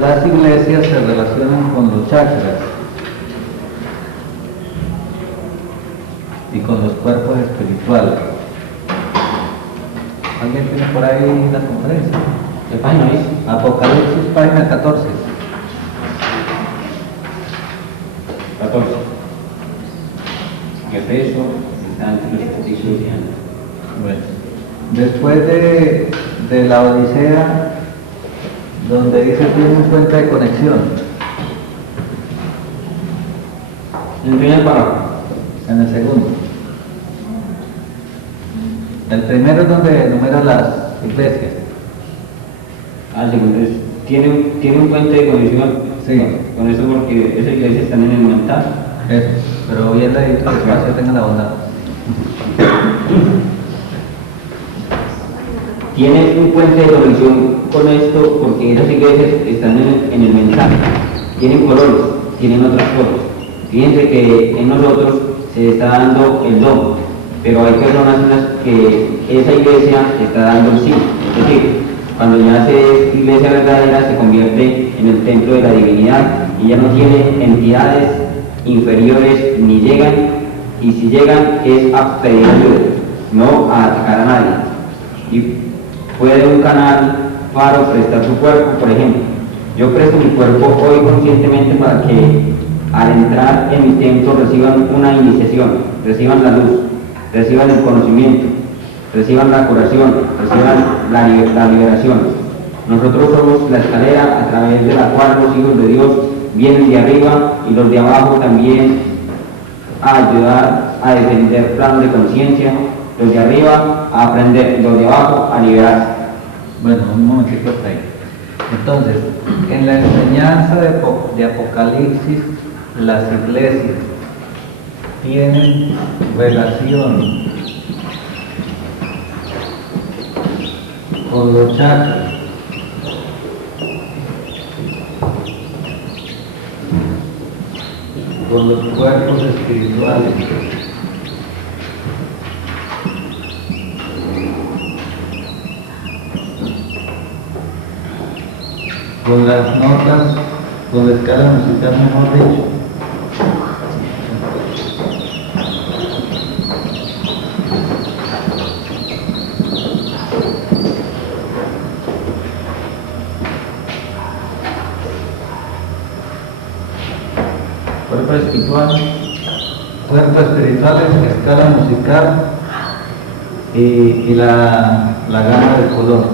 las iglesias se relacionan con los chakras y con los cuerpos espirituales. ¿Alguien tiene por ahí la conferencia? ¿Qué página es? Apocalipsis, página 14. 14. Efeso, Ángeles, Bueno, después de la Odisea, donde dice tiene un puente de conexión, en el primer párrafo. en el segundo. El primero es donde enumera las iglesias. Ah, segundo es, tiene un puente de conexión. Sí. Con eso porque esas iglesias están en el mental. Eso, pero bien leído, despacio, tenga la bondad. Tiene un puente de conexión con esto porque esas iglesias están en el mensaje. Tienen colores, tienen otras cosas. Fíjense que en nosotros se está dando el don, pero hay personas en las que esa iglesia está dando el sí. Es decir, cuando ya se es iglesia verdadera se convierte en el templo de la divinidad y ya no tiene entidades inferiores ni llegan, y si llegan es a pedir ayuda, no a atacar a nadie. Y puede un canal faro prestar su cuerpo, por ejemplo. Yo presto mi cuerpo hoy conscientemente para que al entrar en mi templo reciban una iniciación, reciban la luz, reciban el conocimiento, reciban la curación, reciban la liberación. Nosotros somos la escalera a través de la cual los hijos de Dios vienen de arriba y los de abajo también a ayudar a defender planos de conciencia, los de arriba a aprender, los de abajo a liberarse. Bueno, un momentito hasta ahí. Entonces, en la enseñanza de Apocalipsis, las iglesias tienen relación con los chakras, con los cuerpos espirituales, con las notas, con la escala musical, mejor dicho. Cuerpo espiritual, escala musical y la gama de color.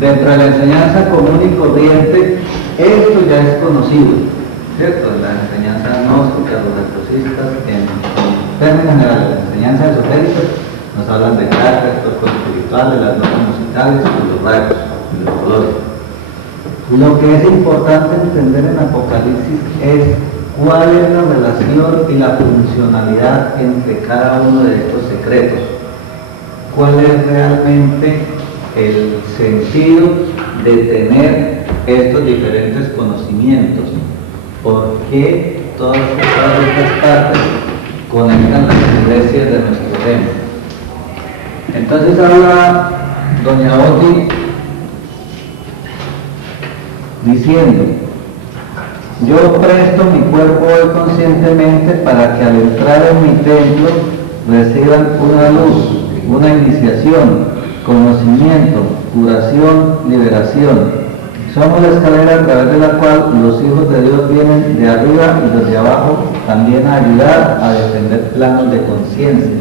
Dentro de la enseñanza común y corriente, esto ya es conocido, ¿cierto? En la enseñanza gnóstica, los retrosistas, en términos generales, la enseñanza esotérica, nos hablan de chakras, cuerpos espirituales, las notas musicales y los rayos, y los colores. Lo que es importante entender en Apocalipsis es cuál es la relación y la funcionalidad entre cada uno de estos secretos. ¿Cuál es realmente el sentido de tener estos diferentes conocimientos? ¿Por qué todas estas partes conectan las iglesias de nuestro tema? Entonces habla doña Oti diciendo: yo presto mi cuerpo hoy conscientemente para que al entrar en mi templo reciban una luz, una iniciación, conocimiento, curación, liberación. Somos la escalera a través de la cual los hijos de Dios vienen de arriba y los de abajo también a ayudar a defender planos de conciencia.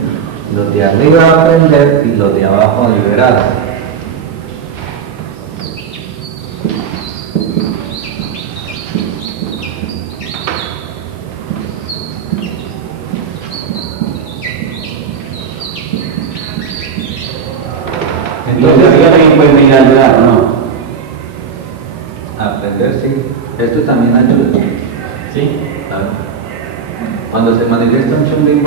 Los de arriba a aprender y los de abajo a liberarse. Entonces, arriba también pueden venir a ayudar, ¿o no? Aprender, sí. Esto también ayuda. ¿Sí? Claro. Cuando se manifiesta un chumín,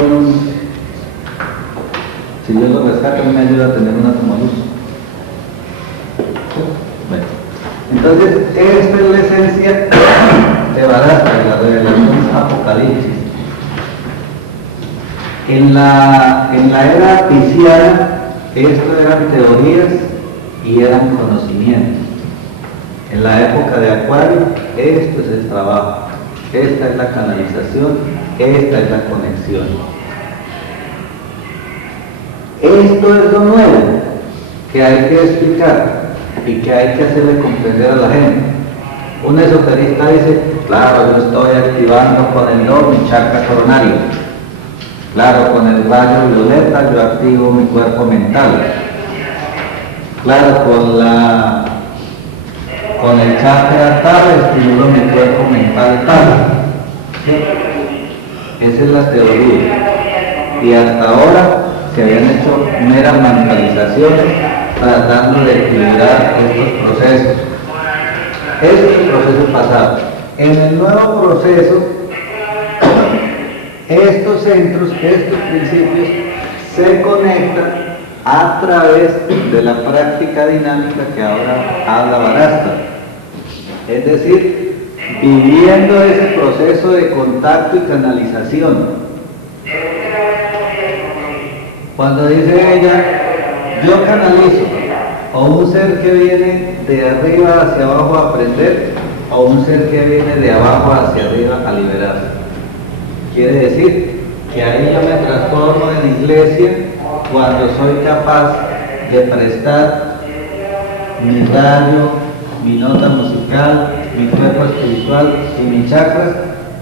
si yo lo rescato, me ayuda a tener una como luz. Bueno. Entonces, esta es la esencia de Varastra, de la revelación Apocalipsis. En la era pisciana, esto eran teorías y eran conocimientos. En la época de Acuario, esto es el trabajo, esta es la canalización, esta es la conexión. Esto es lo nuevo que hay que explicar y que hay que hacerle comprender a la gente. Un esoterista dice, claro, yo estoy activando con el do mi chakra coronario. Claro, con el rayo violeta yo activo mi cuerpo mental. Claro, con el chakra tal estimulo mi cuerpo mental tal. ¿Sí? Esa es la teoría. Y hasta ahora se habían hecho meras mentalizaciones tratando de equilibrar estos procesos. Ese es el proceso pasado. En el nuevo proceso, estos centros, estos principios se conectan a través de la práctica dinámica que ahora habla Barasta. Es decir, viviendo ese proceso de contacto y canalización. Cuando dice ella, yo canalizo, o un ser que viene de arriba hacia abajo a aprender, o un ser que viene de abajo hacia arriba a liberarse. Quiere decir que ahí yo me transformo en iglesia cuando soy capaz de prestar mi radio, mi nota musical, mi cuerpo espiritual y mis chakras,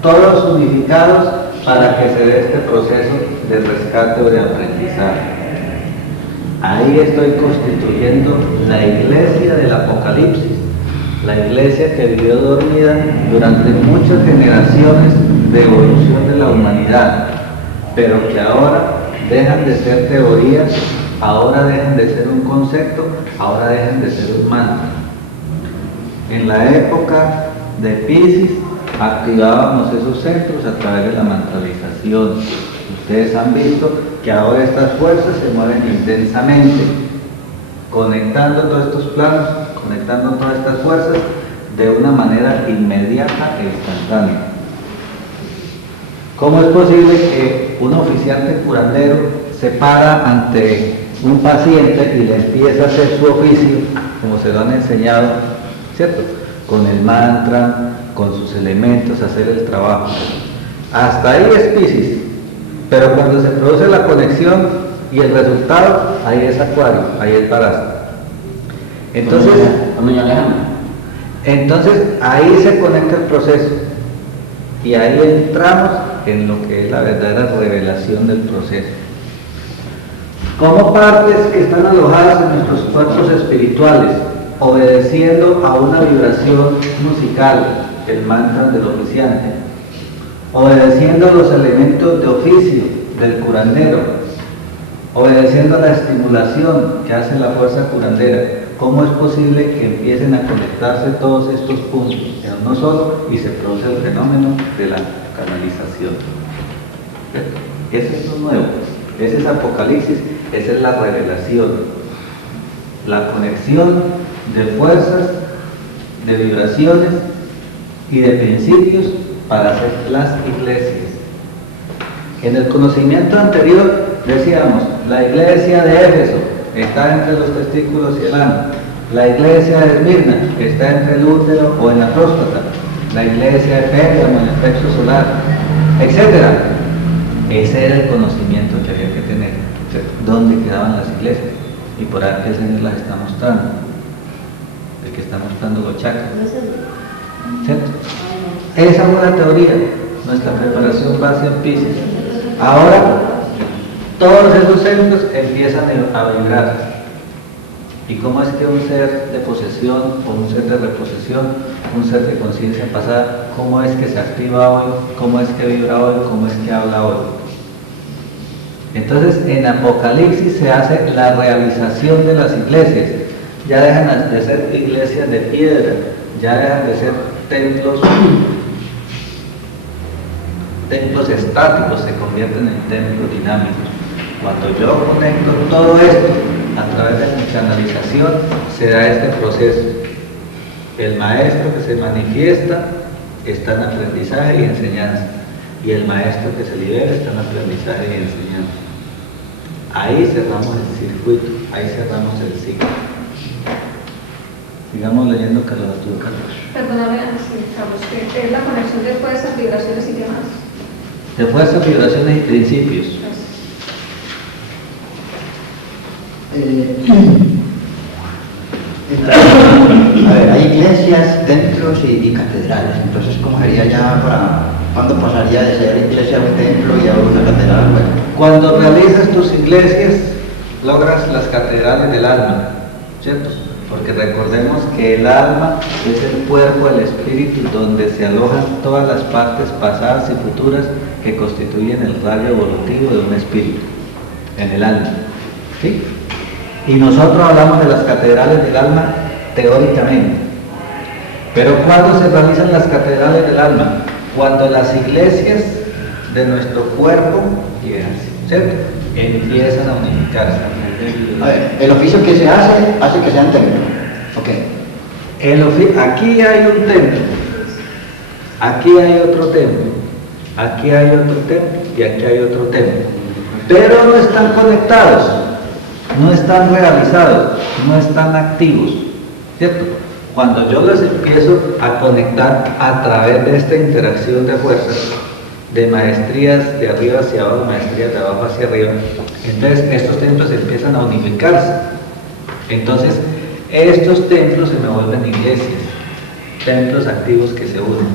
todos unificados para que se dé este proceso de rescate o de aprendizaje. Ahí estoy constituyendo la iglesia del Apocalipsis, la iglesia que vivió dormida durante muchas generaciones de evolución de la humanidad, pero que ahora dejan de ser teorías, ahora dejan de ser un concepto, ahora dejan de ser un mantra. En la época de Piscis activábamos esos centros a través de la mantralización. Ustedes han visto que ahora estas fuerzas se mueven intensamente, conectando todos estos planos, conectando todas estas fuerzas de una manera inmediata e instantánea. ¿Cómo es posible que un oficiante curandero se para ante un paciente y le empieza a hacer su oficio, como se lo han enseñado, ¿cierto? Con el mantra, con sus elementos, hacer el trabajo? Hasta ahí es Piscis, pero cuando se produce la conexión y el resultado, ahí es Acuario, ahí es Barasta. Entonces ahí se conecta el proceso y ahí entramos en lo que es la verdadera revelación del proceso. Como partes que están alojadas en nuestros cuerpos espirituales, obedeciendo a una vibración musical, el mantra del oficiante, obedeciendo los elementos de oficio del curandero, obedeciendo a la estimulación que hace la fuerza curandera. ¿Cómo es posible que empiecen a conectarse todos estos puntos en uno solo y se produce el fenómeno de la canalización? Ese es lo nuevo, ese es Apocalipsis, esa es la revelación, la conexión de fuerzas, de vibraciones y de principios para hacer las iglesias. En el conocimiento anterior decíamos, la iglesia de Éfeso está entre los testículos y el ano, la iglesia de Esmirna está entre el útero o en la próstata, la iglesia de Pérgamo en el plexo solar, etc. Ese era el conocimiento que había que tener, dónde quedaban las iglesias, y por ahí el Señor las está mostrando, el que está mostrando los chakras, ¿cierto? Esa es una teoría, nuestra preparación base en Piscis. Ahora todos esos centros empiezan a vibrar. ¿Y cómo es que un ser de posesión o un ser de reposesión, un ser de conciencia pasada, cómo es que se activa hoy, cómo es que vibra hoy, cómo es que habla hoy? Entonces en Apocalipsis se hace la realización de las iglesias. Ya dejan de ser iglesias de piedra, ya dejan de ser templos estáticos, se convierten en templos dinámicos. Cuando yo conecto todo esto a través de mi canalización, se da este proceso. El maestro que se manifiesta está en aprendizaje y enseñanza. y el maestro que se libera está en aprendizaje y enseñanza. Ahí cerramos el circuito, ahí cerramos el ciclo. Sigamos leyendo, Carlos Arturo. Perdóname, sí, Carlos, que es la conexión de fuerzas, vibraciones y demás. De fuerzas, vibraciones y principios. A ver, hay iglesias, templos y catedrales. Entonces, ¿cómo sería ya para cuándo pasaría de ser iglesia a un templo y a una catedral? Bueno, Cuando realizas tus iglesias, logras las catedrales del alma, ¿cierto? Porque recordemos que el alma es el cuerpo, el espíritu, donde se alojan todas las partes pasadas y futuras que constituyen el rayo evolutivo de un espíritu, en el alma, ¿sí? Y nosotros hablamos de las catedrales del alma teóricamente. Pero ¿cuándo se realizan las catedrales del alma? Cuando las iglesias de nuestro cuerpo, ¿cierto?, empiezan a unificarse. a ver, el oficio que se hace que sean templos. Ok. Aquí hay un templo, aquí hay otro templo, aquí hay otro templo y aquí hay otro templo. Pero no están conectados, no están realizados, no están activos, ¿cierto? Cuando yo los empiezo a conectar a través de esta interacción de fuerzas, de maestrías de arriba hacia abajo, maestrías de abajo hacia arriba, entonces estos templos empiezan a unificarse. Entonces estos templos se me vuelven iglesias, templos activos que se unen.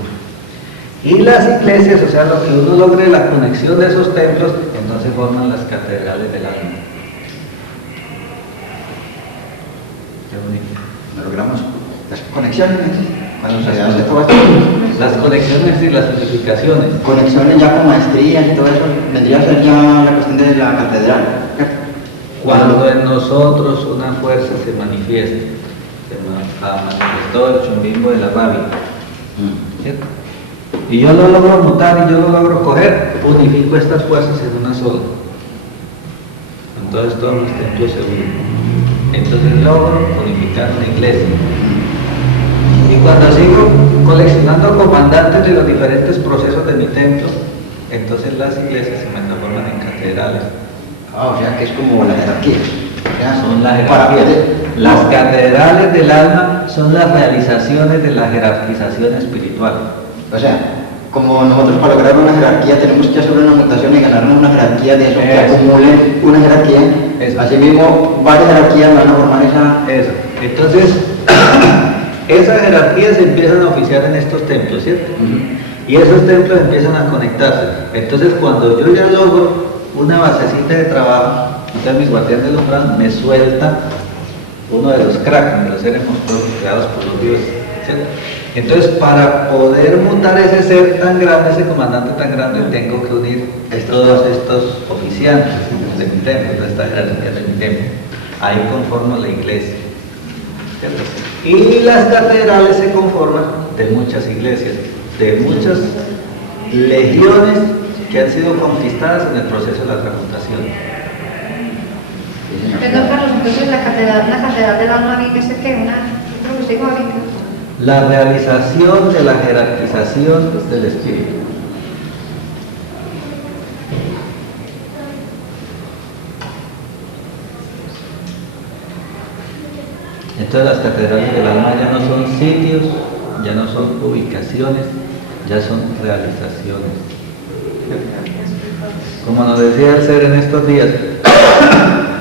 Y las iglesias, o sea, lo que uno logre la conexión de esos templos, entonces forman las catedrales del alma. Qué bonito. Logramos las conexiones. Cuando se Las hace todo esto, Las conexiones y las unificaciones. conexiones ya con maestrías y todo eso, vendría a ser ya la cuestión de la catedral. ¿Cierto? Cuando en nosotros una fuerza se manifiesta, se manifestó el chumbismo de la rabia, ¿cierto? Y yo lo logro mutar y yo lo logro coger, unifico estas fuerzas en una sola. Entonces todos los templos se unen. Entonces logro unificar una iglesia. Y cuando sigo coleccionando comandantes de los diferentes procesos de mi templo, entonces las iglesias se me transforman en catedrales. O sea que es como la jerarquía. ¿Ya? Son las Para jerarquías. poder- Las catedrales del alma son las realizaciones de la jerarquización espiritual. O sea, como nosotros para lograr una jerarquía tenemos que hacer una mutación y ganarnos una jerarquía de eso, que Eso. acumule una jerarquía. Eso. Asimismo, varias jerarquías van a formar esa... Eso. Entonces, esas jerarquías se empiezan a oficiar en estos templos, ¿cierto? Y esos templos empiezan a conectarse. Entonces, cuando yo ya logro una basecita de trabajo, entonces mis guardianes del umbral me sueltan uno de los kraken, de los seres monstruosos creados por los dioses, ¿cierto? Entonces, para poder mutar ese ser tan grande, ese comandante tan grande, tengo que unir todos estos oficiantes de mi templo, de esta jerarquía de mi templo. Ahí conformo la iglesia, ¿cierto? Y las catedrales se conforman de muchas iglesias, de muchas legiones que han sido conquistadas en el proceso de la transmutación. Perdón, Carlos, entonces la catedral del alma viene a ser que creo que estoy como ahorita. La realización de la jerarquización del espíritu. Entonces las catedrales del alma ya no son sitios, ya no son ubicaciones, ya son realizaciones. Como nos decía el ser en estos días,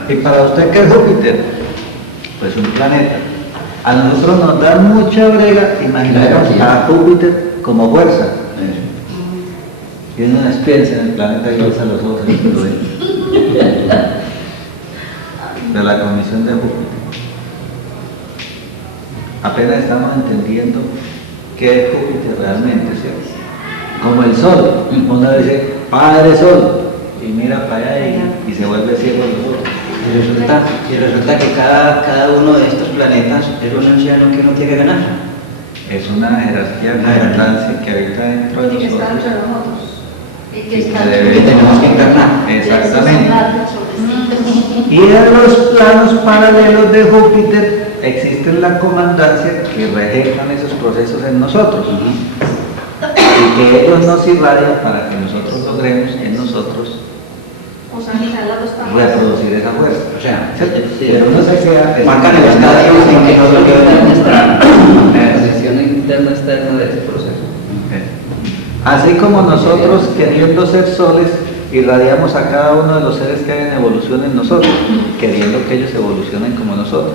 ¿y para usted qué es Júpiter? Pues un planeta. A nosotros nos da mucha brega imaginarnos a Júpiter como fuerza. Y uno piensa en el planeta y alza los ojos y lo ve. De la comisión de Júpiter. Apenas estamos entendiendo qué es Júpiter realmente, ¿cierto? Como el Sol. Uno dice, Padre Sol, y mira para allá y se vuelve ciego los ojos. Y resulta que cada uno de estos planetas es un anciano que uno tiene que ganar. Es una jerarquía Una jerarquía. constancia que habita dentro de Y que está nosotros. entre nosotros. Y Y que que está debe- tenemos que encarnar. Exactamente. Y en los planos paralelos de Júpiter existe la comandancia que regentan esos procesos en nosotros. Y que ellos nos irradian para que nosotros logremos en nosotros O sea, quitar las dos partes. reproducir esa fuerza. O sea, Pero no se queda... marcan el estadio en que no lo deben estar. La posición interna-externa de ese proceso. Así como nosotros, queriendo ser soles, irradiamos a cada uno de los seres que hay en evolución en nosotros, queriendo que ellos evolucionen como nosotros.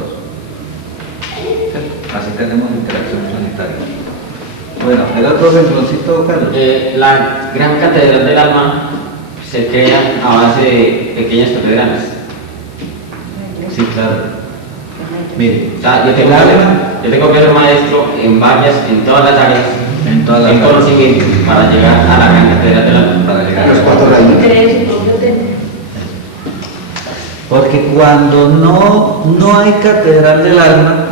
Así tenemos interacción planetaria. Bueno, el otro rengloncito, Carlos. La gran catedral del alma se crea a base de pequeñas catedrales. Sí, claro. Mire, O sea, yo el alma, tengo que ser maestro en varias, en todas las áreas, en todas las en áreas. conocimiento para llegar a la gran catedral del alma. Para llegar Los a cuatro reinos. Cree su propio templo. Porque cuando no hay catedral del alma,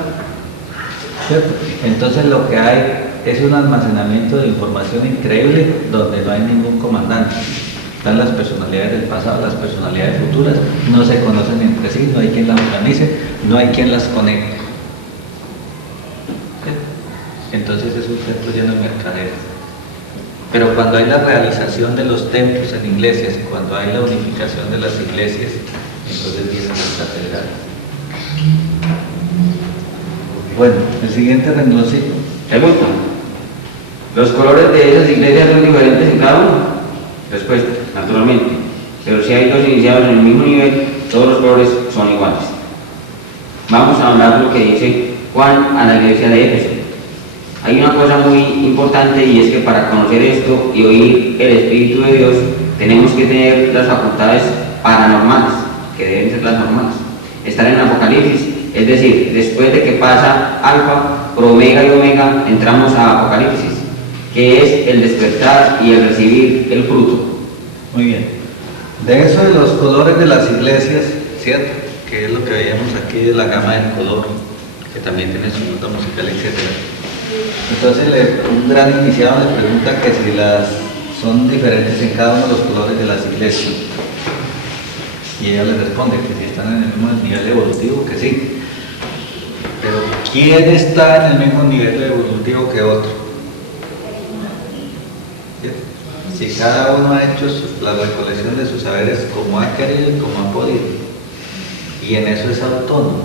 ¿cierto? Entonces lo que hay es un almacenamiento de información increíble donde no hay ningún comandante. Están las personalidades del pasado, las personalidades futuras, no se conocen entre sí, no hay quien las organice, no hay quien las conecte. ¿Sí? Entonces es un centro lleno de mercaderes. Pero cuando hay la realización de los templos en iglesias, cuando hay la unificación de las iglesias, entonces vienen las catedrales. Bueno, el siguiente rengloncito. Pregunta. ¿Los colores de esas iglesias son diferentes en cada uno? Respuesta, naturalmente. Pero si hay dos iniciados en el mismo nivel, todos los colores son iguales. Vamos a hablar de lo que dice Juan a la iglesia de Éfeso. Hay una cosa muy importante y es que para conocer esto y oír el Espíritu de Dios, tenemos que tener las facultades paranormales, que deben ser las normales. Estar en Apocalipsis, es decir, después de que pasa Alfa, por Omega y Omega, entramos a Apocalipsis, que es el despertar y el recibir el fruto. Muy bien. De eso de los colores de las iglesias, ¿cierto? Que es lo que veíamos aquí de la gama del color, que también tiene su nota musical, etc. Entonces un gran iniciado le pregunta que si son diferentes en cada uno de los colores de las iglesias. Y ella le responde que si están en el mismo nivel evolutivo, que sí. Pero ¿quién está en el mismo nivel evolutivo que otro? Si cada uno ha hecho la recolección de sus saberes como ha querido y como ha podido, y en eso es autónomo.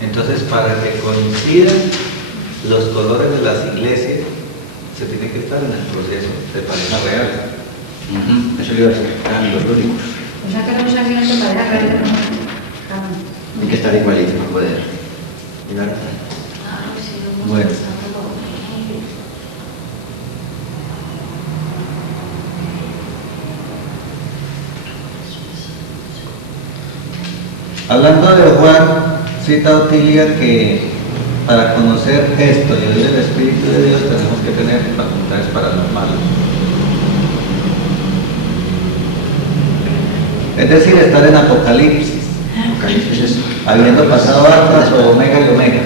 Entonces, para que coincidan los colores de las iglesias, se tiene que estar en el proceso de pareja real. Eso le iba a decir, eran los únicos. O sea, que no se hacen de pareja real. Hay que estar igualito para poder llegar a Bueno. Hablando de Juan, cita Otilia que para conocer esto y oír el Espíritu de Dios tenemos que tener facultades paranormales. Es decir, estar en Apocalipsis, Apocalipsis es habiendo pasado altas o Omega y Omega.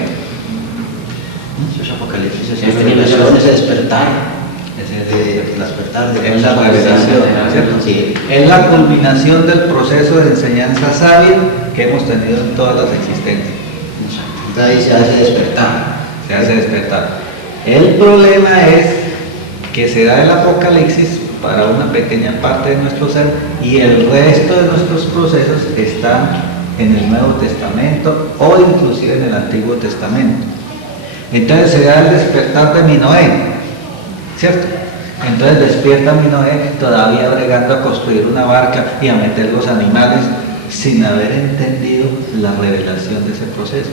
Eso es Apocalipsis, es Este nivel ese despertar. Ese De despertar, de es la revelación, ¿cierto? Sí. Es la culminación del proceso de enseñanza sabia que hemos tenido en todas las existencias. Exacto. Entonces ahí se hace despertar. Se hace despertar. El problema es que se da el Apocalipsis para una pequeña parte de nuestro ser y el resto de nuestros procesos están en el Nuevo Testamento o inclusive en el Antiguo Testamento. Entonces se da el despertar de Minoé, ¿cierto? Entonces despierta Minoé todavía bregando a construir una barca y a meter los animales sin haber entendido la revelación de ese proceso.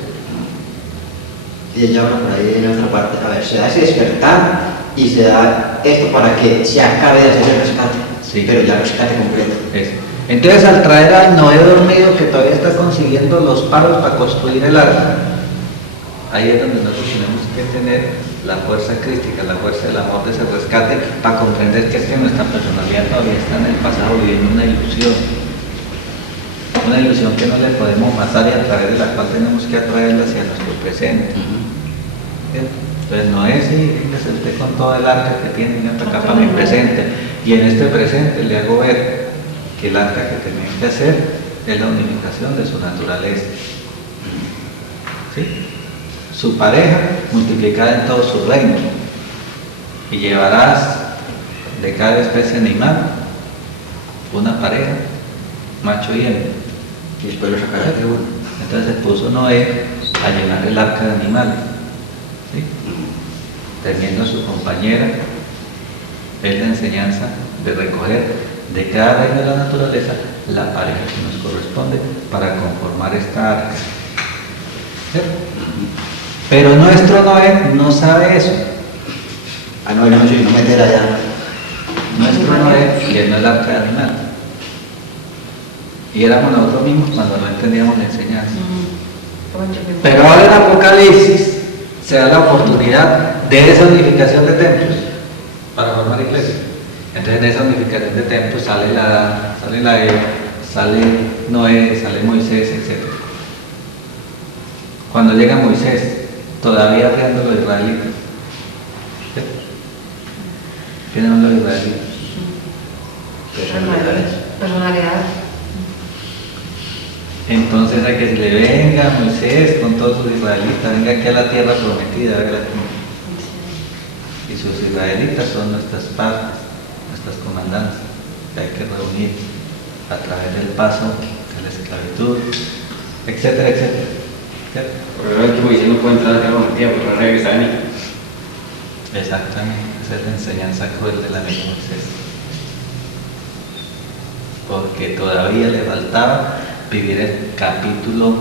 Y ella habla por ahí en otra parte. A ver, se da ese despertar y se da esto para que se acabe de hacer el rescate. Sí. Pero ya el rescate completo. Eso. Entonces al traer al Noé dormido que todavía está consiguiendo los palos para construir el arca, ahí es donde nosotros tenemos que tener la fuerza crítica, la fuerza del amor de ese rescate para comprender que es que nuestra personalidad todavía está en el pasado viviendo una ilusión que no le podemos pasar y a través de la cual tenemos que atraerla hacia nuestro presente. Entonces Noé sí, véngase usted con todo el arca que tiene, venga para acá para mi presente, y en este presente le hago ver que el arca que tenía que hacer es la unificación de su naturaleza. ¿Sí? Su pareja multiplicada en todo su reino. y llevarás de cada especie animal una pareja, macho y hembra. Y después lo sacarás de uno. Entonces se puso Noé a llenar el arca de animales, ¿sí? Teniendo a su compañera, es la enseñanza de recoger de cada reino de la naturaleza la pareja que nos corresponde para conformar esta arca. ¿Sí? Pero nuestro Noé no sabe eso. Ah, no, no, si no meter allá. Nuestro Noé, que no es el arca de animal. Y éramos nosotros mismos cuando no entendíamos la enseñanza. Pero ahora en Apocalipsis se da la oportunidad de esa unificación de templos para formar iglesia. Entonces en esa unificación de templos sale Eva, sale Noé, sale Moisés, etc. Cuando llega Moisés, todavía creando los israelitas. ¿Sí? ¿Quiénes son los israelitas? Personalidades. Entonces hay que decirle, venga Moisés con todos sus israelitas, venga aquí a la tierra prometida, y sus israelitas son nuestras partes, nuestras comandantes, que hay que reunir a través del paso de la esclavitud, etcétera, etcétera. ¿Cierto? Por eso es que Moisés no puede entrar a la tierra prometida porque no regresa en ella. Exactamente, esa es la enseñanza cruel de la ley de Moisés. Porque todavía le faltaba vivir el capítulo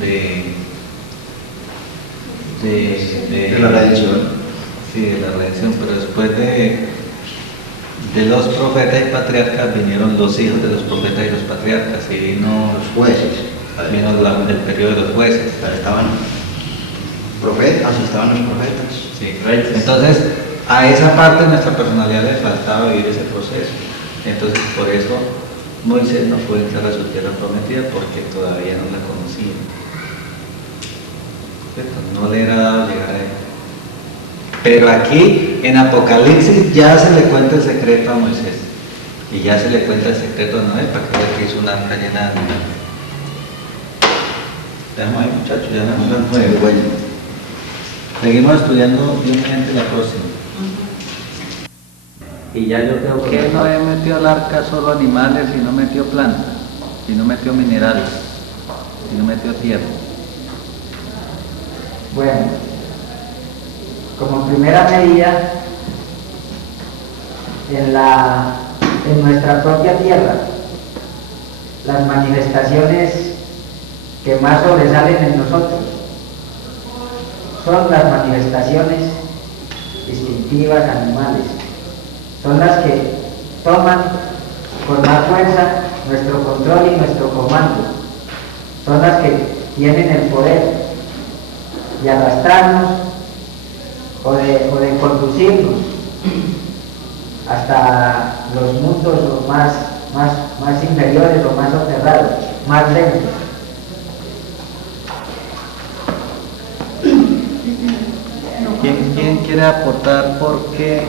de la redención. Sí, de la redención, pero después de los profetas y patriarcas vinieron los hijos de los profetas y los patriarcas, y vino Los jueces. vino el periodo de los jueces. Pero estaban profetas, así estaban los profetas. Sí. Entonces, a esa parte de nuestra personalidad le faltaba vivir ese proceso. Entonces, por eso Moisés no puede entrar a su tierra prometida porque todavía no la conocía. ¿Cierto? No le era dado llegar a ella. Pero aquí, en Apocalipsis, ya se le cuenta el secreto a Moisés. Y ya se le cuenta el secreto a Noé para que vea que hizo una arca llena de animales. Dejamos ahí, muchachos, ya me las 9. Bueno. Seguimos estudiando diariamente la próxima. Y ya yo creo ¿Por qué Noé metió al arca solo animales y no metió plantas? Y no metió minerales? Y no metió tierra. Bueno, como primera medida, en nuestra propia tierra, las manifestaciones que más sobresalen en nosotros son las manifestaciones instintivas animales. Son las que toman con más fuerza nuestro control y nuestro comando. Son las que tienen el poder de arrastrarnos o de conducirnos hasta los mundos más inferiores o más soterrados, más lentos. ¿Quién quiere aportar por qué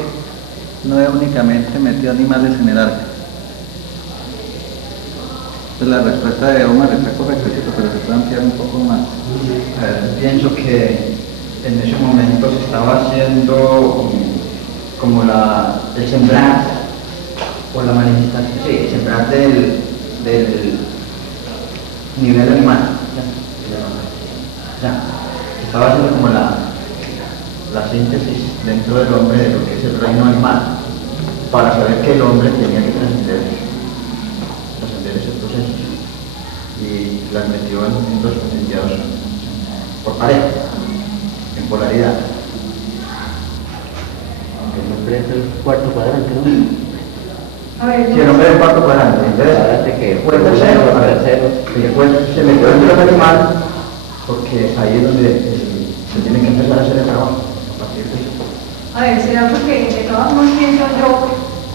Noé únicamente metió animales en el arca? Pues la respuesta de Omar está correcta, pero se puede ampliar un poco más. Pienso que en ese momento se estaba haciendo como el sembrar o la manifestación, sí, el sembrar del nivel animal. Ya. Se estaba haciendo como la síntesis dentro del hombre de lo que es el reino animal, para saber que el hombre tenía que trascender ese proceso. Y las metió en dos potenciados por pareja, en polaridad. el hombre es el cuarto cuadrante, ¿no? A ver, Si el hombre es el cuarto cuadrante, entonces Cuadrante que fue primero, tercero. y después se metió dentro del animal, porque ahí es donde se tiene que empezar a hacer el trabajo. A partir de eso. A ver, será porque de todas formas pienso yo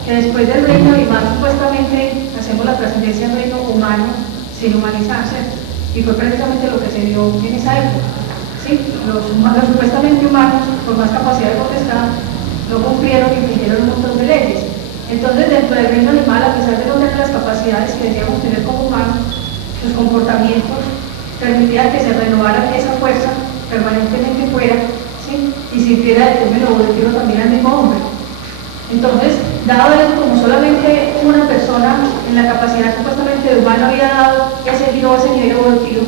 que después del reino animal supuestamente hacemos la trascendencia del reino humano sin humanizar, ¿cierto? Y fue precisamente lo que se dio en esa época. ¿Sí? Los supuestamente humanos, por más capacidad de potestad, no cumplieron y infringieron un montón de leyes. Entonces, dentro del reino animal, a pesar de no tener las capacidades que deberíamos tener como humanos, sus comportamientos permitían que se renovara esa fuerza permanentemente fuera, ¿sí? Y sintiera el término evolutivo también al mismo hombre. Entonces, dado eso, como solamente una persona en la capacidad supuestamente de humano había dado ese giro, ese nivel evolutivo,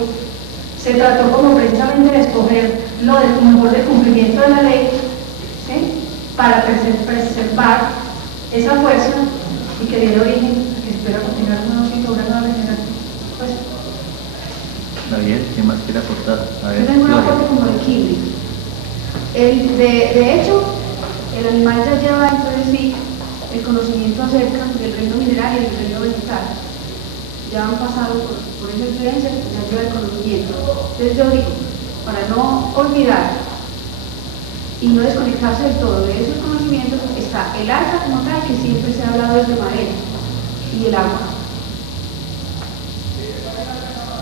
se trató como precisamente de escoger lo mejor del cumplimiento de la ley, ¿sí? Para preservar esa fuerza y que diera origen a que se pueda continuar un nuevo ciclo, una nueva generación. Pues, Javier, ¿qué más quiere aportar? A ver, yo tengo una Gloria. parte como de equilibrio. De hecho, el animal ya lleva dentro de sí el conocimiento acerca del reino mineral y del reino vegetal. Ya han pasado por esa experiencia, ya lleva el conocimiento. Entonces yo digo, para no olvidar y no desconectarse del todo de esos conocimientos, está el arca como tal, que siempre se ha hablado desde madera, y el agua.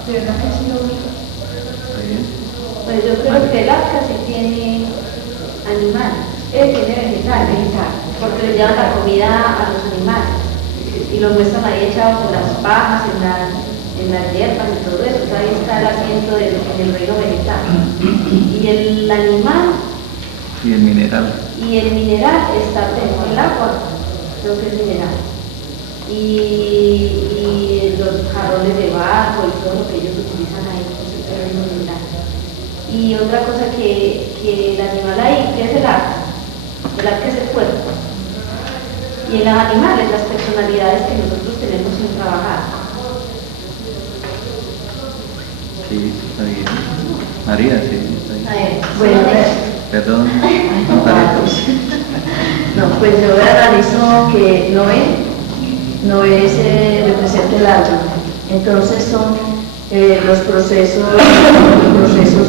De verdad que sí lo digo. Está bien. Pues yo creo que el arca sí tiene animal, tiene vegetal, porque le llevan la comida a los animales y lo muestran ahí echados en las pajas, en las hierbas y todo eso. O sea, ahí está el asiento en el reino vegetal. Y el animal Y el mineral. y el mineral está dentro del agua, creo que es mineral. Y los jarrones de barro y todo lo que ellos utilizan ahí, pues es el reino mineral. Y otra cosa que el animal ahí, que es el arca es el cuerpo. Y en los animales, las personalidades que nosotros tenemos sin trabajar. Sí, está bien. María, sí, está bien. A ver, Bueno, Perdón, Amparito. no, pues yo analizo que Noé se representa el alma. Entonces son los procesos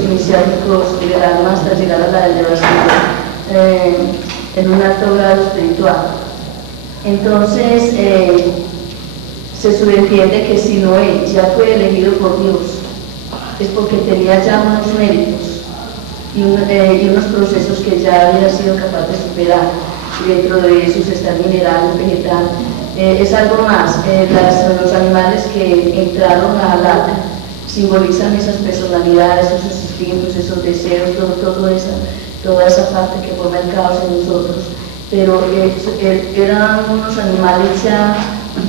iniciáticos del alma hasta llegar a la elevación en un alto grado espiritual. Entonces se subentiende que si Noé ya fue elegido por Dios es porque tenía ya unos méritos y unos procesos que ya había sido capaz de superar. Y dentro de esos está el mineral, el vegetal. Es algo más, los animales que entraron al arca simbolizan esas personalidades, esos instintos, esos deseos, toda esa parte que forma el caos en nosotros. Pero eran unos animales ya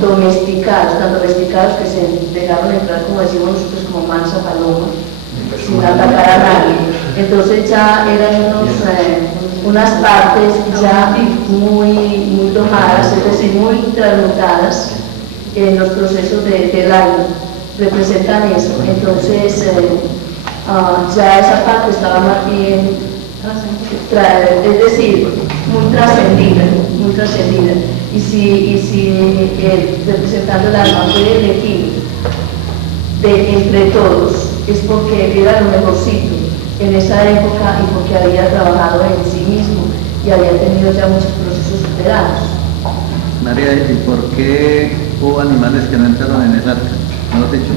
domesticados, tan domesticados que se dejaron entrar, como decimos nosotros, como mansa paloma, sin atacar a nadie. Entonces ya eran unas partes ya muy domadas, es decir, muy transmutadas en los procesos del alma, representan eso. Entonces ya esa parte estaba más bien, es decir, muy trascendida. Y si representando el alma fue elegido entre todos, es porque era lo mejorcito en esa época y porque había trabajado en sí mismo y había tenido ya muchos procesos superados. María, ¿y por qué hubo animales que no entraron en el arca? ¿No lo has dicho?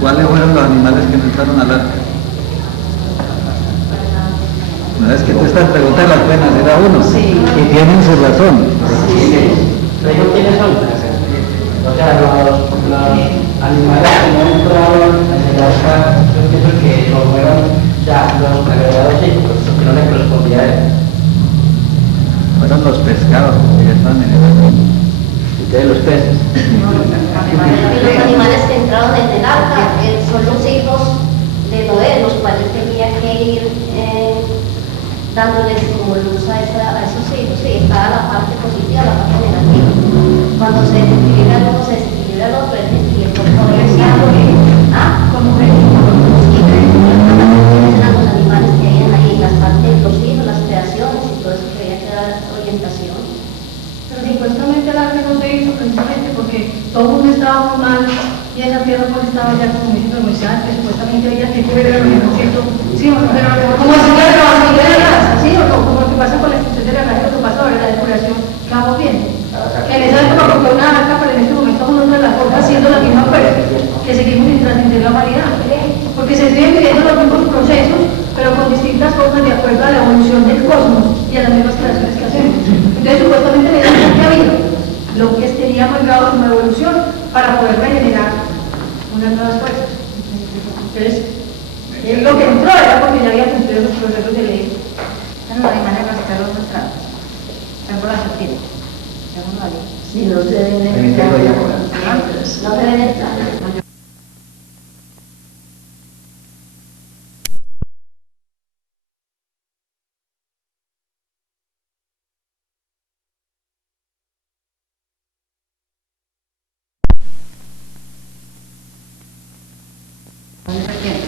¿Cuáles fueron los animales que no entraron al arca? No es que tú estas preguntas las pueden hacer a uno. Sí. Y tienen su razón. Pero ¿quiénes son? O sea, los animales que no entraron en el arca, yo pienso que no fueron ya los agregados hijos, que no le correspondía a él. Fueron los pescados que ya estaban en el arca. Ustedes los peces. y los animales que entraron en el arca son los hijos de Noé, los cuales tenía que ir dándoles como luz a esos hijos. Sí, estaba la parte positiva, la parte negativa. Cuando se desequilibra uno, se desequilibra el otro, es decir, el cuerpo como eran los animales que habían ahí, las partes, los hijos, las creaciones y todo eso que había que dar orientación. Pero supuestamente el arca no se hizo precisamente porque todo el mundo estaba muy mal y esa tierra pues estaba ya como muy supervisada, que supuestamente había que ver el mejorcito. Sí, o no, pero como así la renovación de la raza, sí, o no, como lo que pasa con la extensión de la raza, lo que pasa ahora, la depuración, que vamos bien. En esa época porque una arca, pero en este momento uno de las formas haciendo la misma fuerza, que seguimos sin trascender la humanidad, porque se siguen viviendo los mismos procesos, pero con distintas formas de acuerdo a la evolución del cosmos y a las mismas creaciones que hacemos. Entonces, supuestamente en esa época había lo que teníamos grado como evolución para poder regenerar unas nuevas fuerzas. Entonces, lo que entró era porque ya había cumplido los procesos de ley. Los animales rastraron los tratos, por la serpiente. Si no se ven En en el el caso de plano, Yamora. mientras- No se ven el plano.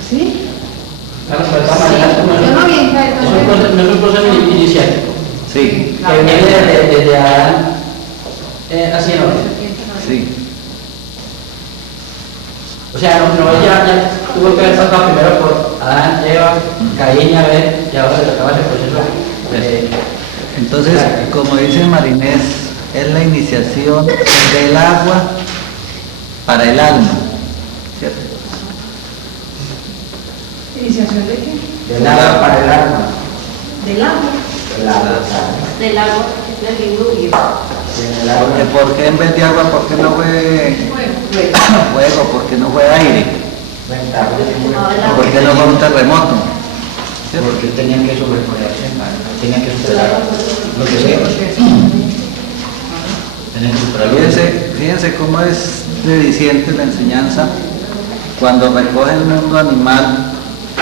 ¿Sí? Carlos, pero de todas maneras, Yo no vi entrar no es un proceso iniciático. Sí, Que viene desde Adán hacia el hombre. sí. O sea, no ya tuvo que haber pasado primero por Adán, Eva, Caín y Abel, y ahora se acaba ese proceso. Entonces, como dice Marinés, es la iniciación del agua para el alma, ¿cierto? ¿Iniciación de qué? Del agua para el alma. Del agua. Del agua. Del agua, del diluvio. Del agua. ¿Por qué en vez de agua, por qué no fue Bueno, fuego, por qué no fue aire, No, el agua. por qué no fue un terremoto? ¿Cierto? Porque tenían que sobreponerse, tenían que superar lo que sea. Tenían que superar lo que sea. Fíjense cómo es deficiente la enseñanza cuando recoge el mundo animal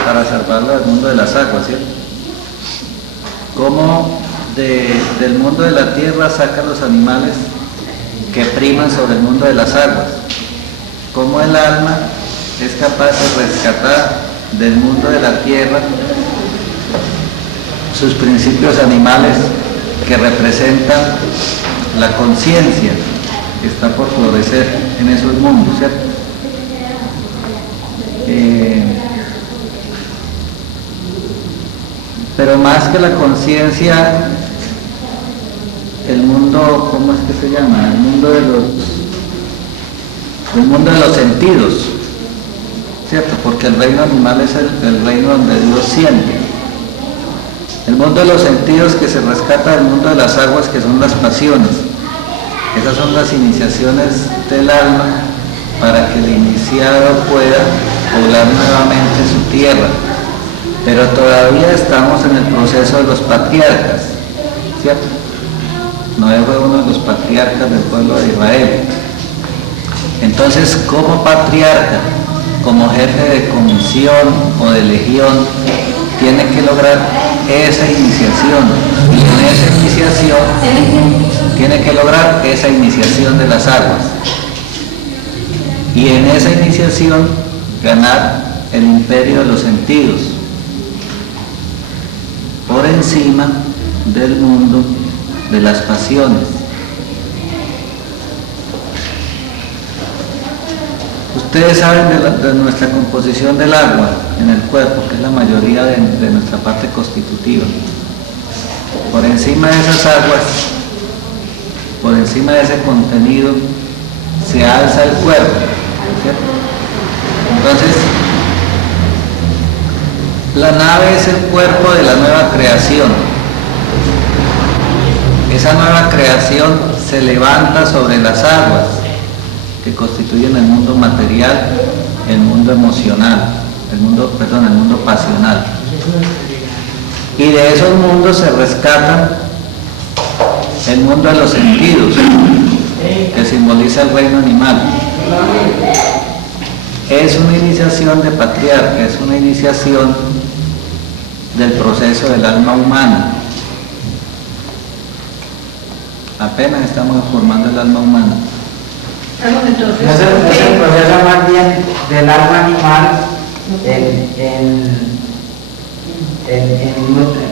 para salvarlo del mundo de las aguas, ¿cierto? Cómo del mundo de la tierra saca los animales que priman sobre el mundo de las aguas. Cómo el alma es capaz de rescatar del mundo de la tierra sus principios animales que representan la conciencia que está por florecer en esos mundos, ¿cierto? Pero más que la conciencia, el mundo, ¿cómo es que se llama? El mundo de los sentidos, ¿cierto? Porque el reino animal es el reino donde Dios siente. El mundo de los sentidos que se rescata del mundo de las aguas, que son las pasiones. Esas son las iniciaciones del alma para que el iniciado pueda poblar nuevamente su tierra. Pero todavía estamos en el proceso de los patriarcas, ¿cierto? Noé fue uno de los patriarcas del pueblo de Israel. Entonces, como patriarca, como jefe de comisión o de legión, tiene que lograr esa iniciación. Y en esa iniciación, tiene que lograr esa iniciación de las aguas. Y en esa iniciación, ganar el imperio de los sentidos, por encima del mundo de las pasiones. Ustedes saben de nuestra composición del agua en el cuerpo, que es la mayoría de nuestra parte constitutiva. Por encima de esas aguas, por encima de ese contenido, se alza el cuerpo, ¿cierto? Entonces, la nave es el cuerpo de la nueva creación. Esa nueva creación se levanta sobre las aguas que constituyen el mundo material, el mundo emocional, el mundo pasional. Y de esos mundos se rescatan el mundo de los sentidos, que simboliza el reino animal. Es una iniciación de patriarca, es una iniciación del proceso del alma humana. Apenas estamos formando el alma humana. entonces, No es el proceso más bien del alma animal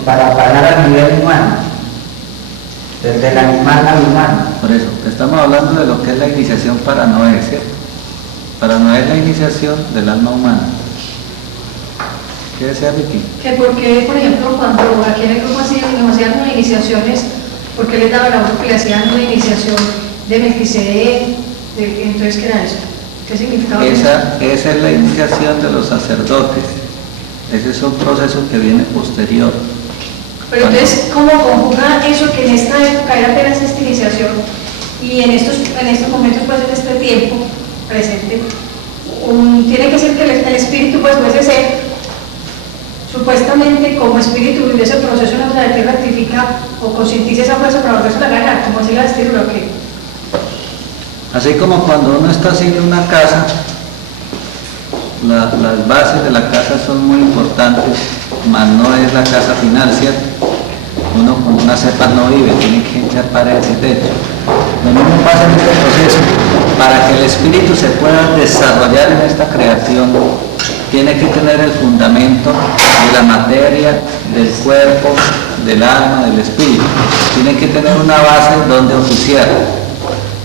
para pagar al nivel humano, desde el animal al humano. Por eso, estamos hablando de lo que es la iniciación para Noé, ¿cierto? Para Noé es la iniciación del alma humana. ¿Qué decía Vicky? que por qué, por ejemplo, cuando aquí en el grupo nos hacían unas iniciaciones, ¿por qué les daban a uno que le hacían una iniciación de Melquisedec? Entonces, ¿qué era eso? ¿Qué significaba eso? Esa es la iniciación de los sacerdotes. Ese es un proceso que viene posterior. Pero entonces, ¿cómo conjuga eso que en esta época era apenas esta iniciación y en estos momentos, pues en este tiempo presente, tiene que ser que el espíritu, pues puede ser supuestamente como espíritu vive ese proceso en la que rectifica o concientiza esa fuerza para volverse a ganar, como así la vestidura, ¿o qué? Así como cuando uno está haciendo una casa, las bases de la casa son muy importantes, mas no es la casa final, ¿cierto? Uno con una cepa no vive, tiene que echar paredes y techo. Lo mismo pasa en este proceso. Para que el espíritu se pueda desarrollar en esta creación, tiene que tener el fundamento de la materia, del cuerpo, del alma, del espíritu. Tiene que tener una base donde oficiar.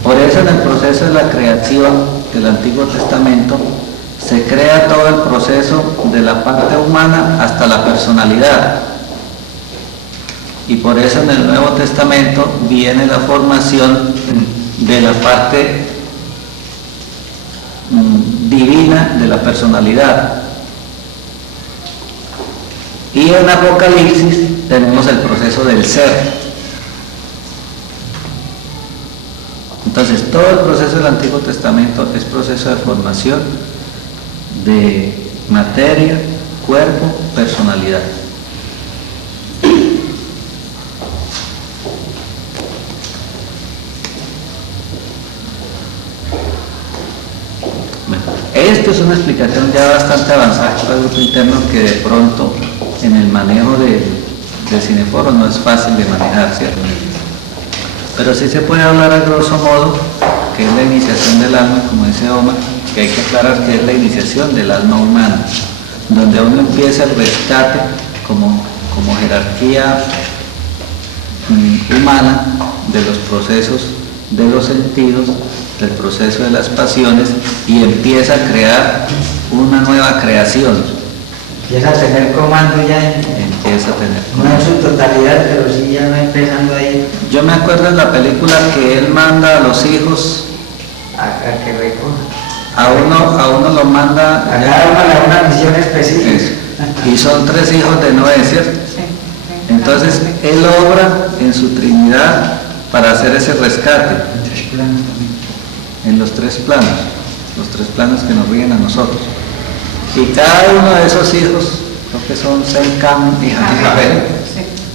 Por eso en el proceso de la creación del Antiguo Testamento se crea todo el proceso de la parte humana hasta la personalidad. Y por eso en el Nuevo Testamento viene la formación de la parte divina de la personalidad. Y en Apocalipsis tenemos el proceso del ser. Entonces todo el proceso del Antiguo Testamento es proceso de formación de materia, cuerpo, personalidad. Bueno, esto es una explicación ya bastante avanzada para el grupo interno que de pronto en el manejo del cineforo no es fácil de manejar, ¿cierto? Pero sí se puede hablar a grosso modo que es la iniciación del alma, como dice Omar, que hay que aclarar que es la iniciación del alma humana, donde uno empieza el rescate como jerarquía humana de los procesos de los sentidos, del proceso de las pasiones, y empieza a crear una nueva creación. Empieza a tener comando ya, Empieza a tener no en su totalidad, pero sí ya va empezando ahí Yo me acuerdo en la película que él manda a los hijos, a que recoja. a uno lo manda, A cada uno le da una misión específica. eso, y son 3 hijos de Noé, ¿cierto? Entonces él obra en su Trinidad para hacer ese rescate, en los 3 planos, los 3 planos que nos rigen a nosotros. Y cada uno de esos hijos, creo que son Sem, Cam y Jafet,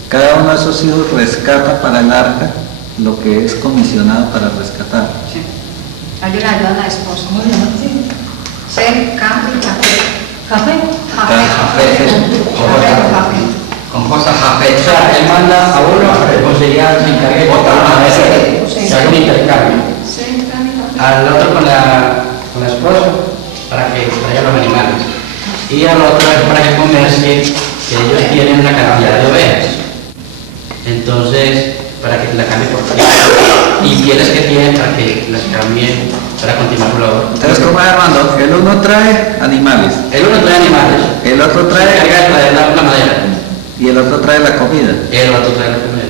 cada uno de esos hijos rescata para el arca lo que es comisionado para rescatar. Hay una ayuda a la esposa. ¿Cómo se llama? Ser, cambio, café. ¿Café? Con J. Jafet. O sea, él manda a uno, pues sería el encargue de otra vez, se hace un intercambio. Ser, cambio, café. Al otro con la esposa, para que traiga los animales. Y al otro es para que comercie, que ellos tienen una cantidad de ovejas. Entonces, para que la cambie por y pieles que tienen para que las cambien para continuar con la obra. Entonces, ¿cómo es, Armando? El uno trae animales, El uno trae animales, el otro se trae, encarga de traer la madera, y el otro trae la comida. el otro trae la comida.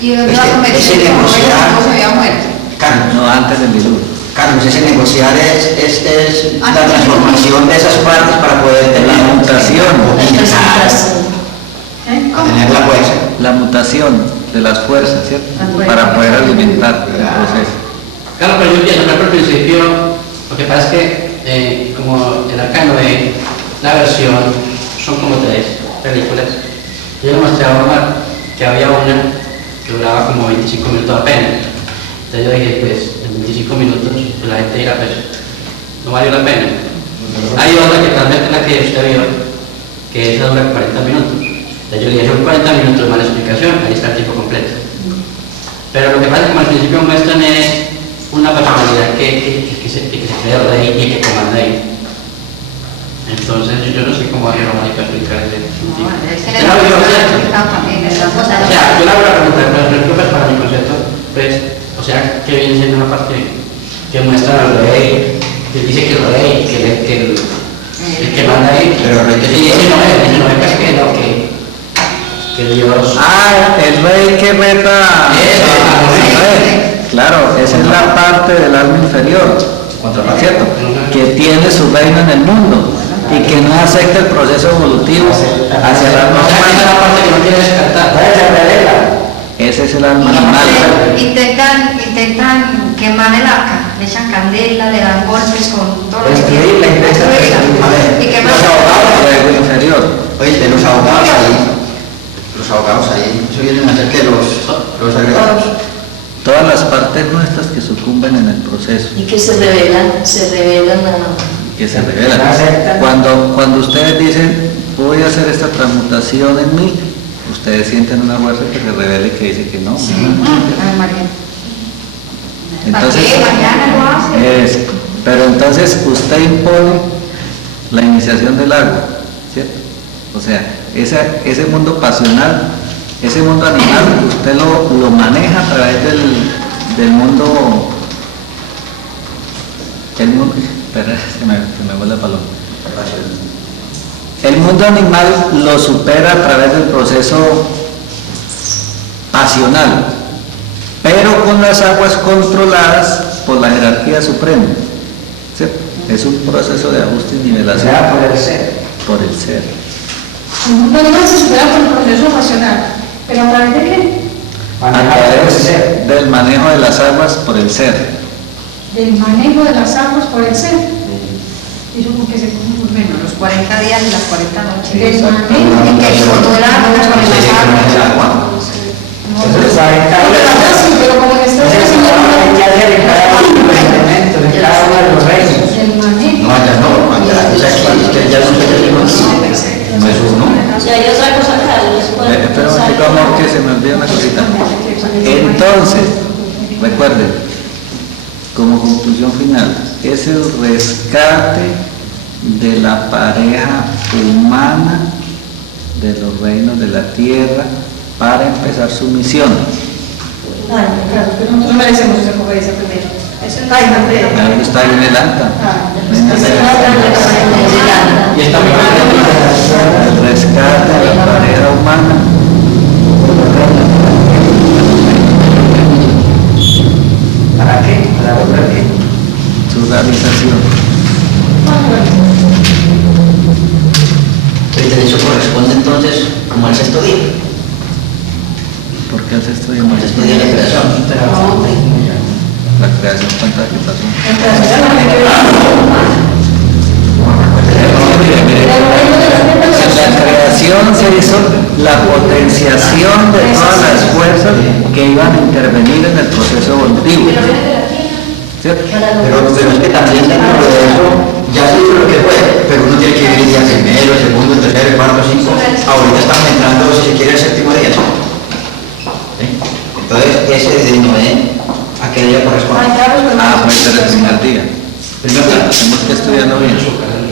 ¿Y dónde va a comer? ese Como negociar- el esposo había muerto. Carlos, No, antes del diluvio. Carlos, ese negociar es la transformación de esas partes para poder tener La mutación. para tener la fuerza. La mutación de las fuerzas, ¿cierto? Para poder alimentar el proceso. Claro, pero yo entiendo, por ejemplo, al principio, lo que pasa es que, como el arcano de la versión, son como 3 películas, yo le mostré a Omar que había una que duraba como 25 minutos apenas. Entonces yo dije, pues, en 25 minutos, pues la gente dirá, pues, no valió la pena. Hay otra que tal vez es la que usted vio, que esa dura 40 minutos. Entonces yo le dije, son 40 minutos más la explicación, ahí está el tiempo completo. Pero lo que pasa es que como al principio muestran es una personalidad que se cree rey y que comanda ahí. Entonces yo no sé cómo va a explicar ese sentido. ¿Usted la vio, cierto? O sea, yo la voy a preguntar, pero el club es para mi concepto, pues, o sea, que viene siendo una parte que muestra al rey, que dice que el rey, que el que manda ahí, pero el rey que dice no es pues que no, que Dios. Ah, el rey que reta. Claro, esa es la parte del alma inferior, ¿cierto? Que tiene su reino en el mundo y que no acepta el proceso evolutivo hacia el alma O sea, esa es la humana. parte que no quiere descartar. Ese es el alma animal. Intentan quemar el arca, le echan candela, le dan golpes con todo lo que Destruirla, tienen. intentan Destruirla. Y queman El ego inferior. Oye, de los abogados ahí, eso vienen a ser que los agregados. Todas las partes nuestras que sucumben en el proceso. Y que se revelan a... Que se revelan. Cuando ustedes dicen, voy a hacer esta transmutación en mí, ustedes sienten una fuerza que se revela y que dice que no. Sí. María. Entonces, Mañana lo hace. pero entonces usted impone la iniciación del agua, ¿cierto? O sea, ese mundo pasional, ese mundo animal, usted lo maneja a través del mundo, espera, se me vuelve la palabra. El mundo animal lo supera a través del proceso pasional, pero con las aguas controladas por la jerarquía suprema, ¿cierto? Es un proceso de ajuste y nivelación. Por el ser. Por el ser. El mundo animal se supera por el proceso racional. ¿Pero a través de qué? A través del manejo de las aguas por el ser. Del manejo de las aguas por el ser. Eso porque se come menos. Los 40 días y las 40 noches. Del manejo en que se controla las aguas. Eso es 40 días. Sí, pero como en esta de cada uno de los reinos. del manejo. No, allá no, allá es aquí, usted ya no se no es uno. Ya hay otra cosa acá, Espera un poquito, amor, que se me olvida una cosita. Entonces, recuerden, como conclusión final, es el rescate de la pareja humana de los reinos de la tierra para empezar su misión. Ay, claro, pero nosotros merecemos esa conferencia primero. Eso es Ahí está en el acta. Y está muy El rescate de la pareja humana. ¿Para qué? Para lograr qué. Su realización. Eso corresponde entonces como al sexto día. ¿Por qué el sexto día? Como al sexto día de la creación. La creación, ¿cuánta que pasó? En la creación se hizo la potenciación de todas las fuerzas que iban a intervenir en el proceso evolutivo. ¿Cierto? Pero es que también dentro de eso ya se hizo lo que fue, pero uno tiene que vivir el día primero, el segundo, el tercero, el cuarto, el cinco. Ahorita estamos entrando, si se quiere, el séptimo día. ¿Sí? Entonces, ese de Noé, ¿a qué día corresponde? Puede ser el primer día. Primer día. Tenemos que estudiarlo bien.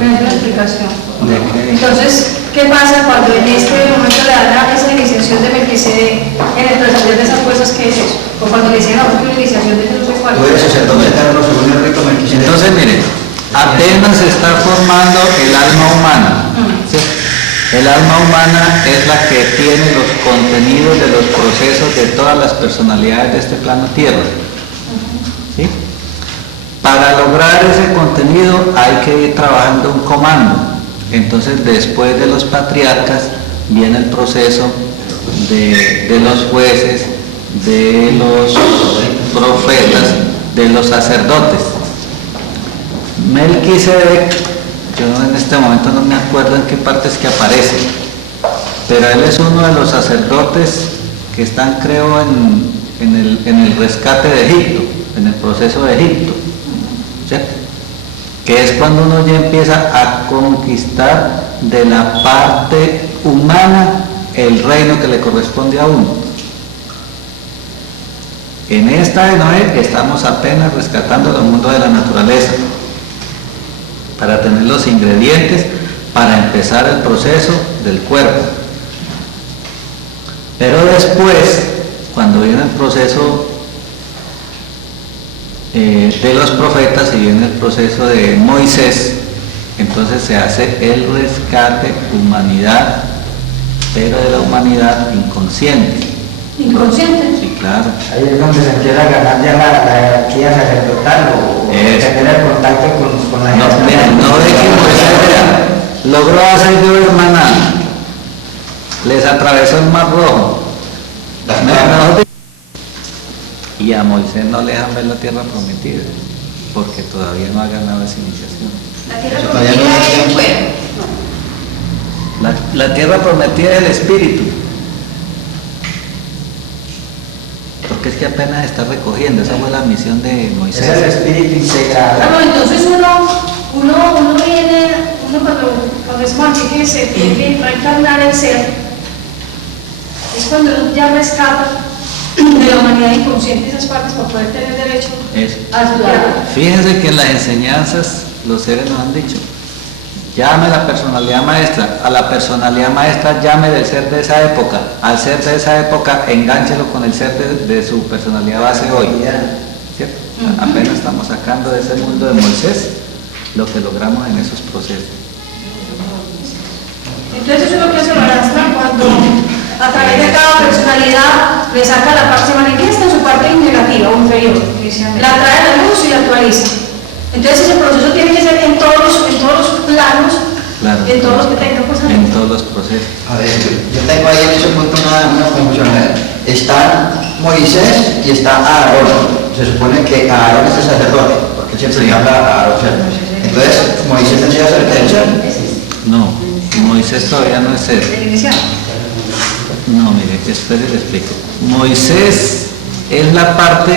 Me da la explicación. ¿De qué? Entonces, ¿qué pasa cuando en este momento le dan esa iniciación de Melquisede en el trascender de esas fuerzas? ¿Qué es eso? O cuando le dicen a otro una iniciación de no sé cuál. Tú eres sacerdote eterno según el rito Melquisedec. Entonces, miren, apenas se está formando el alma humana. ¿Sí? El alma humana es la que tiene los contenidos de los procesos de todas las personalidades de este plano Tierra. ¿Sí? Para lograr ese contenido hay que ir trabajando un comando. Entonces, después de los patriarcas viene el proceso de los jueces, de los profetas, de los sacerdotes. Melquisedec, yo en este momento no me acuerdo en qué partes que aparece, pero él es uno de los sacerdotes que están, creo, en el rescate de Egipto, en el proceso de Egipto, ¿cierto? Que es cuando uno ya empieza a conquistar de la parte humana el reino que le corresponde a uno. En esta de Noé estamos apenas rescatando el mundo de la naturaleza para tener los ingredientes para empezar el proceso del cuerpo. Pero después, cuando viene el proceso de los profetas y viene el proceso de Moisés, entonces se hace el rescate humanidad, pero de la humanidad inconsciente. ¿Inconsciente? Sí, claro. Ahí es donde se empieza a ganar ya la jerarquía sacerdotal o tener el contacto con la No, gente. miren, no ve que Moisés logró hacer de hermana, les atravesó el mar rojo. Y a Moisés no le dejan ver la tierra prometida, porque todavía no ha ganado esa iniciación. La tierra prometida es el fuego. La tierra prometida es el espíritu. Porque es que apenas está recogiendo, esa fue la misión de Moisés. Es el espíritu integrado. Claro, entonces uno viene, cuando es más que se tiene que reencarnar el ser, es cuando uno ya rescata de la humanidad inconsciente esas partes para poder tener derecho a estudiar. Fíjense que en las enseñanzas los seres nos han dicho, llame a la personalidad maestra, a la personalidad maestra llame del ser de esa época, al ser de esa época engánchelo con el ser de su personalidad base hoy, ¿cierto? Apenas estamos sacando de ese mundo de Moisés lo que logramos en esos procesos. Entonces eso es lo que hace Maharashtra cuando a través de cada personalidad le saca la parte, se manifiesta en su parte negativa o inferior, la trae a la luz y la actualiza. Entonces ese proceso tiene que ser en todos los planos, claro, en todos los que tengan pues, en todos los procesos. A ver, yo tengo ahí en ese punto una confusión. Está Moisés y está Aarón. Se supone que Aarón es el sacerdote, porque siempre le habla a Aarón. Entonces, Moisés tendría que ser el ser. No, Moisés todavía no es ser. No, mire, espere y le explico. Moisés es la parte...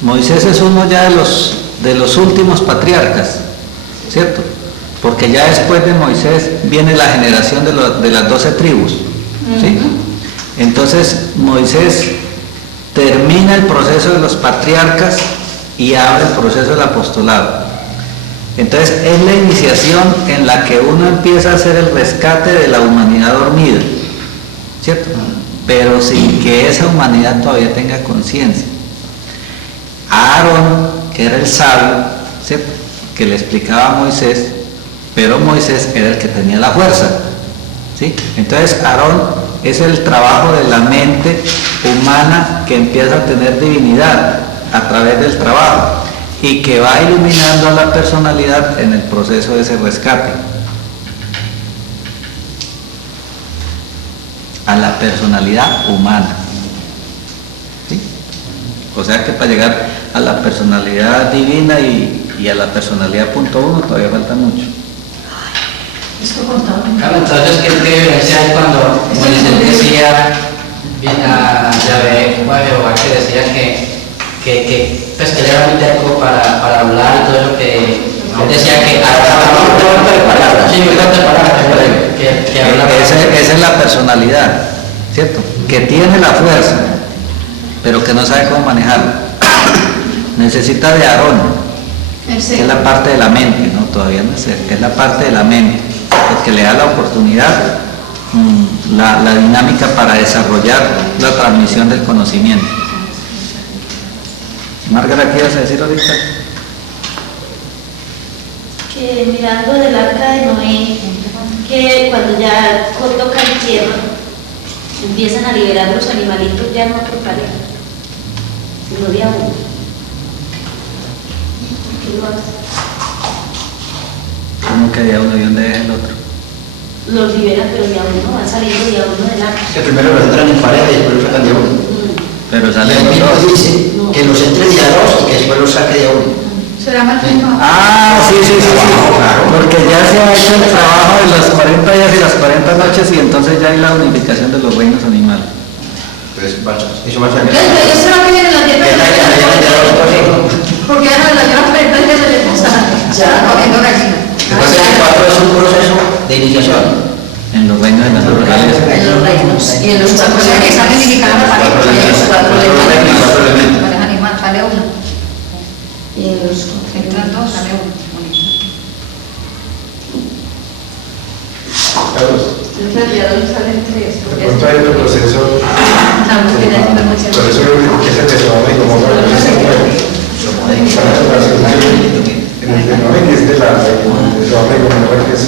Moisés es uno ya de los últimos patriarcas, ¿cierto? Porque ya después de Moisés viene la generación de las 12 tribus, ¿sí? Entonces Moisés termina el proceso de los patriarcas y abre el proceso del apostolado. Entonces es la iniciación en la que uno empieza a hacer el rescate de la humanidad dormida, ¿cierto? Pero sin que esa humanidad todavía tenga conciencia. Aarón, que era el sabio, ¿cierto?, que le explicaba a Moisés, pero Moisés era el que tenía la fuerza, ¿sí? Entonces Aarón es el trabajo de la mente humana que empieza a tener divinidad a través del trabajo y que va iluminando a la personalidad en el proceso de ese rescate. A la personalidad humana, ¿sí? O sea que para llegar a la personalidad divina y a la personalidad punto uno todavía falta mucho. Claro, entonces, ¿qué diferencia hay cuando Moisés decía, bien a Yahvé o a Jehová, que decía que pues que él era muy terco para hablar y todo eso, que él decía que esa es la personalidad, ¿cierto? Que tiene la fuerza, pero que no sabe cómo manejarla. Necesita de Aarón, que es la parte de la mente, no, todavía no es ser, es la parte de la mente, porque le da la oportunidad, la dinámica para desarrollar la transmisión del conocimiento. Margarita, ¿qué ibas a decir ahorita? Que mirando del arca de Noé, que cuando ya toca el tierra, empiezan a liberar los animalitos ya no por pareja, sino de a uno. ¿Qué lo hace? ¿Cómo que de a uno y dónde es el otro? Los liberan, pero de a uno, van saliendo de a uno del arca. Que primero los entran en pareja y después los sacan de a uno. Pero Y sale el mismo los dos. dice que los entre de a dos y que después los saque de a uno. Será mal tiempo. Ah, sí, porque ya se ha hecho el trabajo de los 40 días y las 40 noches y entonces ya hay la unificación de los reinos animales. Entonces, eso va a salir. Entonces, eso es lo que viene en la tierra. Porque ahora la tierra frente ya se le pasa. Ya, comiendo gallina. Entonces, el 4 es un proceso de iniciación. En los reinos de la naturaleza. En los reinos. Y en los O cuatro sea, que están unificados la pareja. Cuatro elementos. Pareja animal, sale uno. Y en los Entran dos, sale uno. Carlos, En realidad salen tres. de pronto hay otro proceso, Estamos quedando muy por eso yo digo que es el de Sodoma y Gomorra, que es el nuevo. En el de Noé, que es de Sodoma y Gomorra, que es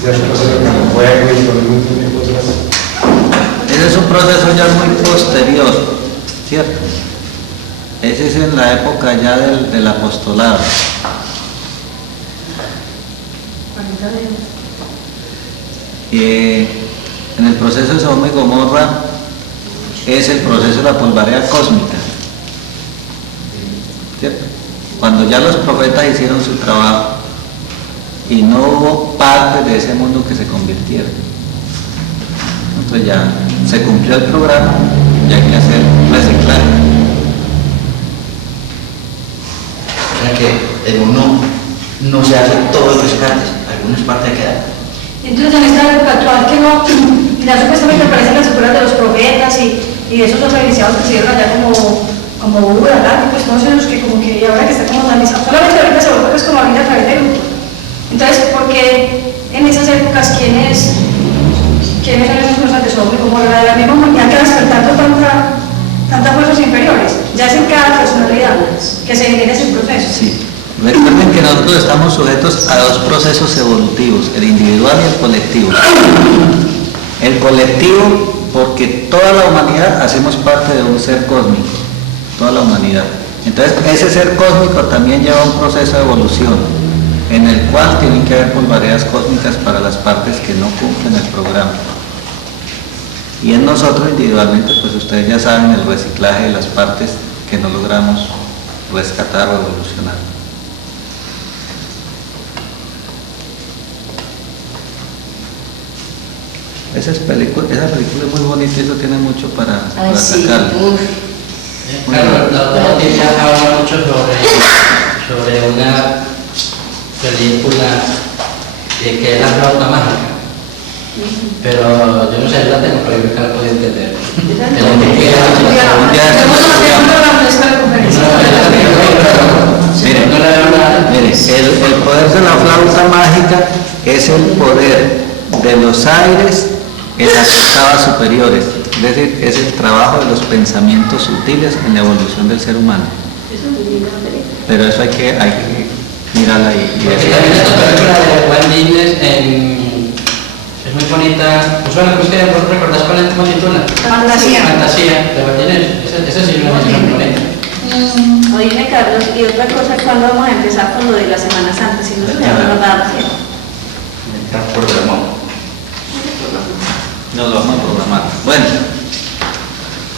ya un proceso con el fuego y con un montón de cosas. Ese es un proceso ya muy posterior, ¿cierto? Ese es en la época ya del apostolado. En el proceso de Sodoma y Gomorra es el proceso de la polvareda cósmica, ¿cierto? Cuando ya los profetas hicieron su trabajo, y no hubo parte de ese mundo que se convirtiera. Entonces ya se cumplió el programa, ya hay que hacer reciclaje. O sea que en uno no se hace todo el rescate, algunas partes quedan. Entonces, en esta época actual que no, ya supuestamente aparecen las figuras de los profetas y esos otros iniciados que se dieron allá como Buda, Gandhi, pues todos esos que como que ahora que está como normalizado, solamente ahorita se vuelve pues como a vida a través de grupos. Entonces, ¿por qué en esas épocas quiénes son esos cosas de su hombre como la misma humanidad que va despertando tantas fuerzas inferiores? Ya es en cada personalidad que se genera ese proceso. Sí. Recuerden que nosotros estamos sujetos a dos procesos evolutivos, el individual y el colectivo. El colectivo, porque toda la humanidad hacemos parte de un ser cósmico, toda la humanidad. Entonces, ese ser cósmico también lleva un proceso de evolución, en el cual tienen que haber polvaredas cósmicas para las partes que no cumplen el programa. Y en nosotros individualmente, pues ustedes ya saben el reciclaje de las partes que no logramos rescatar o evolucionar. Esa película es muy bonita y eso tiene mucho para sacar. Claro, la noticia habla mucho sobre una película que es La Flauta Mágica. Pero yo no sé, yo la tengo, pero yo creo que la puedo entender. Mire, el poder de la flauta mágica es el poder de los aires en las octavas superiores, es decir, es el trabajo de los pensamientos sutiles en la evolución del ser humano. Pero eso hay que mirarla ahí. Porque también esta película de Walt Disney es muy bonita. ¿Vos recordás cuál es cómo titula? Fantasía de Walt Disney. Esa sí es una muy bonita. Oíme, Carlos, y otra cosa, ¿cuándo vamos a empezar con lo de la Semana Santa? Si no se me va a dar tiempo. Nos lo vamos a programar. Bueno,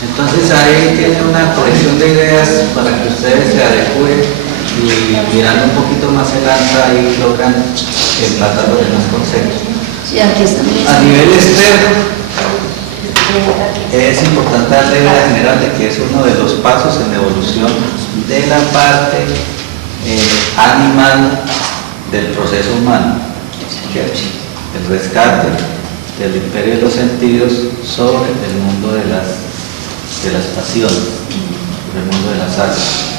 entonces ahí tiene una colección de ideas para que ustedes se adecúen y mirando un poquito más el alta ahí logran empatar los demás conceptos. Sí, aquí están. A nivel externo, es importante dar la idea general de que es uno de los pasos en la evolución de la parte animal del proceso humano, el rescate del imperio de los sentidos sobre el mundo de las pasiones, el mundo de las almas,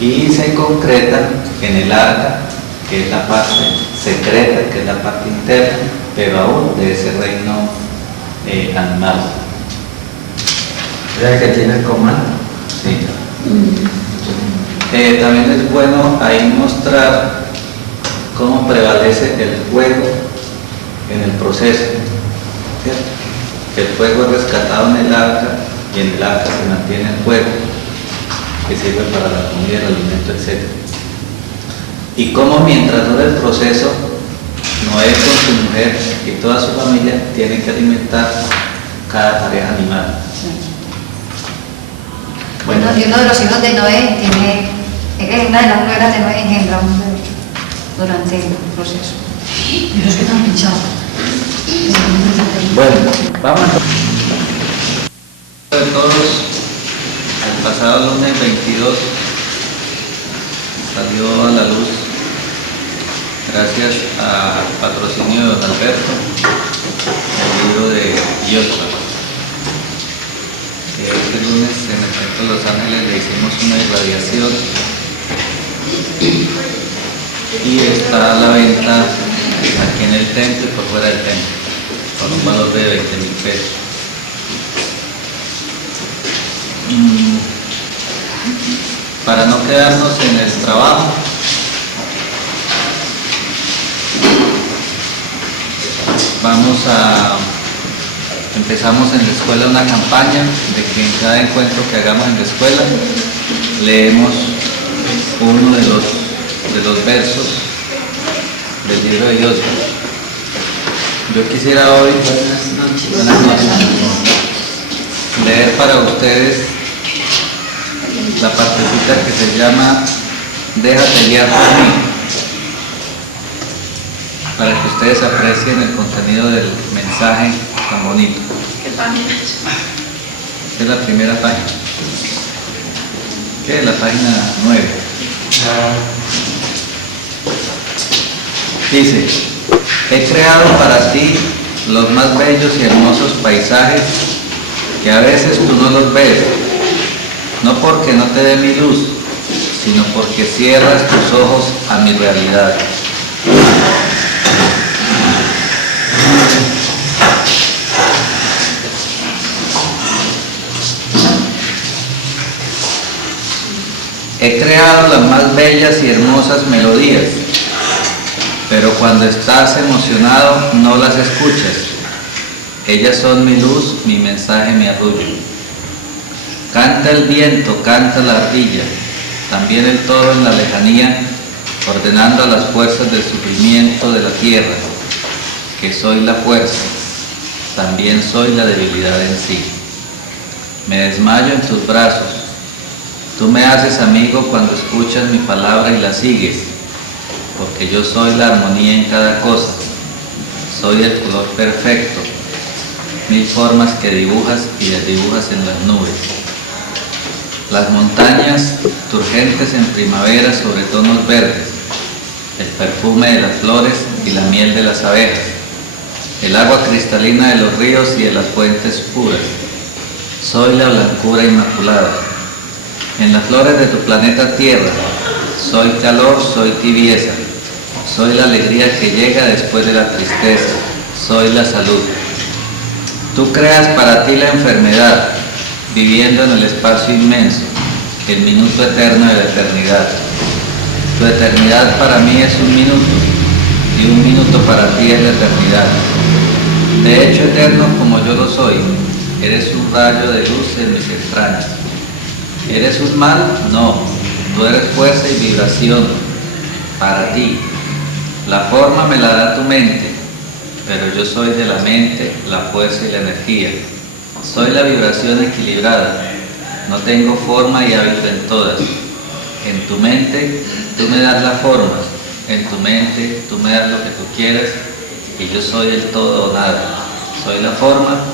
y se concreta en el arca, que es la parte secreta, que es la parte interna, pero aún de ese reino animal. ¿Verdad que tiene el comando? Sí. También es bueno ahí mostrar cómo prevalece el fuego en el proceso. ¿Cierto? El fuego es rescatado en el arca y en el arca se mantiene el fuego que sirve para la comida, el alimento, etc. Y cómo mientras dura el proceso, Noé con su mujer y toda su familia tienen que alimentar cada pareja animal. Bueno, y uno de los hijos de Noé una de las nueras de Noé engendra un bebé durante el proceso. Dios, que tan pinchado. Bueno, vamos a todos. El pasado lunes 22 salió a la luz, gracias al patrocinio de don Alberto, el libro de Yotza. Este lunes en el Templo de Los Ángeles le hicimos una irradiación y está a la venta aquí en el templo y por fuera del templo, con un valor de 20.000 pesos. Para no quedarnos en el trabajo, empezamos en la escuela una campaña de que en cada encuentro que hagamos en la escuela leemos uno de los versos del libro de Dios. Yo quisiera hoy, buenas noches, leer para ustedes la partecita que se llama Déjate guiar por mí. para que ustedes aprecien el contenido del mensaje tan bonito. ¿Qué página? Esta es la primera página. ¿Qué es la página 9? Dice: he creado para ti los más bellos y hermosos paisajes que a veces tú no los ves, no porque no te dé mi luz, sino porque cierras tus ojos a mi realidad. He creado las más bellas y hermosas melodías, pero cuando estás emocionado no las escuchas. Ellas son mi luz, mi mensaje, mi arrullo. Canta el viento, canta la ardilla, también el toro en la lejanía, ordenando a las fuerzas del sufrimiento de la tierra, que soy la fuerza, también soy la debilidad en sí. Me desmayo en tus brazos. Tú me haces amigo cuando escuchas mi palabra y la sigues, porque yo soy la armonía en cada cosa, soy el color perfecto, mil formas que dibujas y desdibujas en las nubes. Las montañas turgentes en primavera sobre tonos verdes, el perfume de las flores y la miel de las abejas, el agua cristalina de los ríos y de las fuentes puras. Soy la blancura inmaculada. En las flores de tu planeta Tierra, soy calor, soy tibieza, soy la alegría que llega después de la tristeza, soy la salud. Tú creas para ti la enfermedad, viviendo en el espacio inmenso, el minuto eterno de la eternidad. Tu eternidad para mí es un minuto, y un minuto para ti es la eternidad. De hecho, eterno como yo lo soy, eres un rayo de luz en mis entrañas. ¿Eres un mal? No, tú eres fuerza y vibración para ti. La forma me la da tu mente, pero yo soy de la mente, la fuerza y la energía. Soy la vibración equilibrada, no tengo forma y habito en todas. En tu mente tú me das la forma, en tu mente tú me das lo que tú quieras y yo soy el todo o nada. Soy la forma,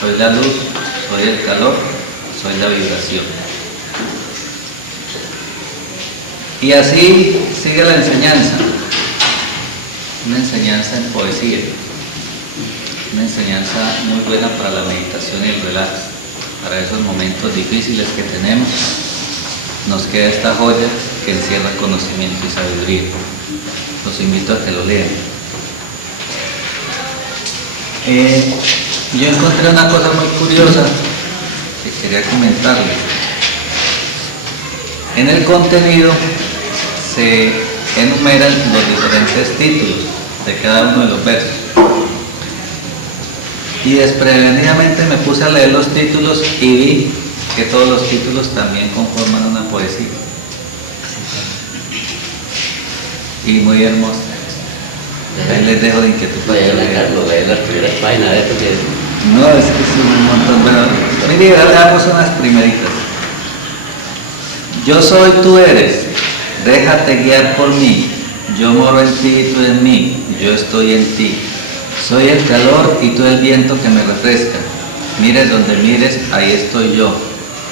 soy la luz, soy el calor, soy la vibración. Y así sigue la enseñanza, una enseñanza en poesía, una enseñanza muy buena para la meditación y el relax, para esos momentos difíciles que tenemos. Nos queda esta joya que encierra conocimiento y sabiduría. Los invito a que lo lean. Yo encontré una cosa muy curiosa que quería comentarles. En el contenido se enumeran los diferentes títulos de cada uno de los versos. Y desprevenidamente me puse a leer los títulos y vi que todos los títulos también conforman una poesía. Y muy hermosa. Ahí les dejo de inquietud. Carlos, leer las primeras páginas de esto que... No, es que es un montón. Bueno, mire, veamos unas primeritas. Yo soy, tú eres, déjate guiar por mí, yo moro en ti y tú en mí, yo estoy en ti. Soy el calor y tú el viento que me refresca. Mires donde mires, ahí estoy yo.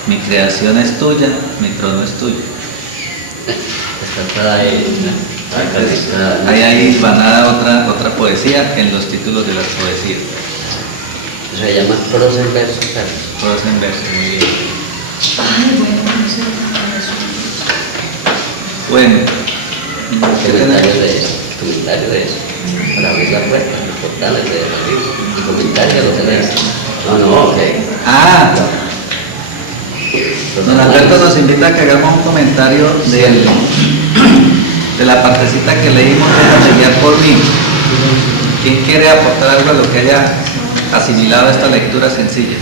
Mi creación es tuya, mi trono es tuyo. Ahí hilvanada otra poesía en los títulos de las poesías. Se llama prosa en verso, prosa en verso, muy bien. Bueno, comentario de eso, para abrir la puerta, los portales de arriba, y comentario de lo que lees. No, ok. Don Alberto nos invita a que hagamos un comentario de la partecita que leímos, déjate guiar por mí. ¿Quién quiere aportar algo a lo que haya asimilado esta lectura sencilla?